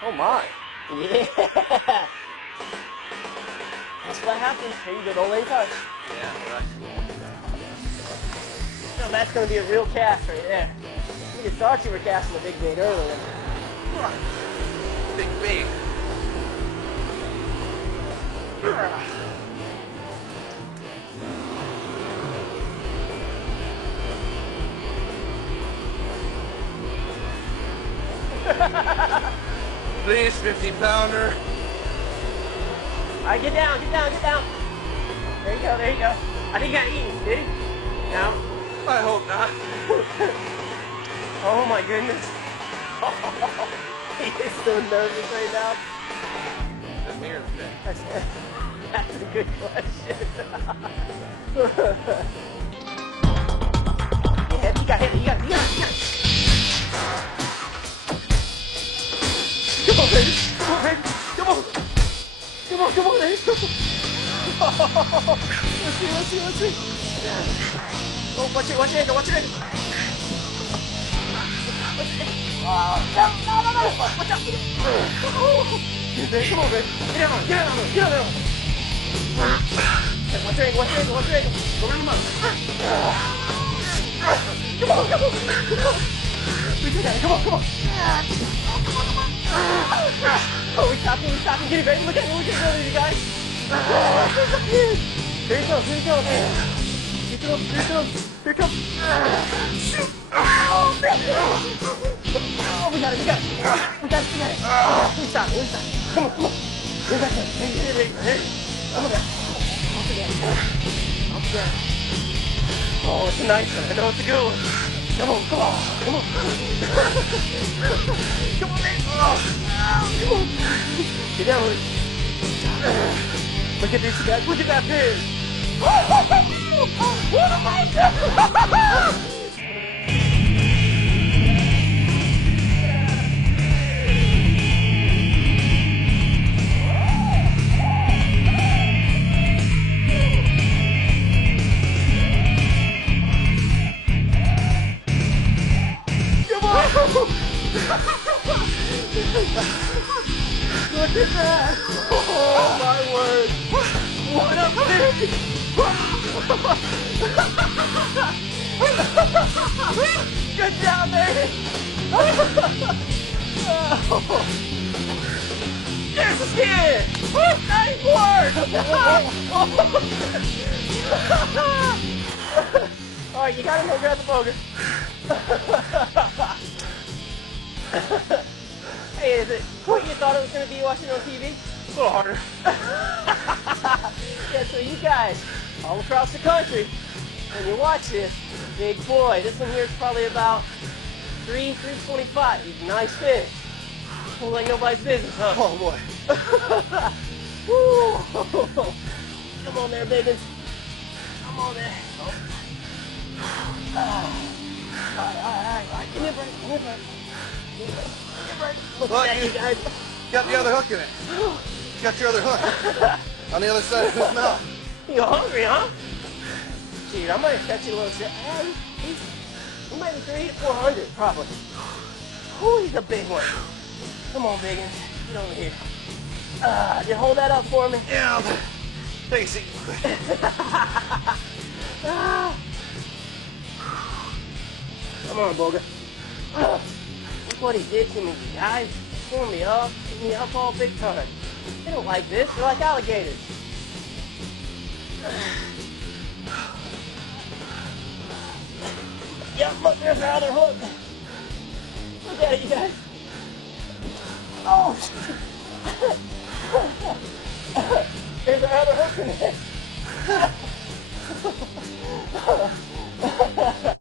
Oh my. Yeah. That's what happens. There you go. Don't let him touch. Yeah, right. Now that's going to be a real cast right there. You could thought you were casting a big bait earlier. Big bait. Please, 50-pounder. All right, get down, get down, get down. There you go, there you go. I think he got eaten, did he? No? I hope not. Oh my goodness. He is so nervous right now. That's me or the fish? That's a good question. Yeah, you got hit, you got it. Come on, baby. Come on, baby. Come on. Come on, come on, baby. Come on. Let's see, let's see, let's see. Oh, watch it, watch it, watch it. No, no, no, no. Watch out. Come on, baby. Get out, get out, get out. Watch your ankle, watch your ankle, watch your ankle. Go around the mouth. Come on, come on, come on. We got it, come on, come on. Oh, we stopped him, get it, baby. Look at him, you guys. Here he goes, here he goes. Here he comes, here he comes, here he comes. Oh, we got it, we got it. We got it, we got it. We stop, we stop. Come on, come on. Here, back there. Here. Come on, back. Off again. Off again. Oh, it's a nice one. I know it's a good one. Come on, come on, come on. Come on, man. Oh, come on. Get down with it. Look at this, guys. Look at that fish. What am I doing? Look at that! Oh my word! What a fish! Good job, baby! Yes, kid! Nice work! Alright, you gotta go grab the boga. Hey, is it what you thought it was going to be watching on TV? A little harder. Yeah, so you guys, all across the country, when you watch this, big boy, this one here is probably about 325. He's a nice fish. Looks like nobody's business, huh? Oh boy. Woo. Come on there, biggins. Come on there. All right. Give me a break, give me a break. Look at that, you guys. Got the other hook in it. Got your other hook on the other side of his mouth. You hungry, huh? Dude, I might have catch you a little shit. He might be 300 to 400, probably. Ooh, he's a big one. Come on, biggins. Get over here. Just hold that up for me. Yeah, take a seat. Come on, Boga. Look what he did to me, guys. Pull me up all big time. They don't like this. They're like alligators. Yep, look, there's our other hook. Look at it, you guys. Oh, there's our other hook in there.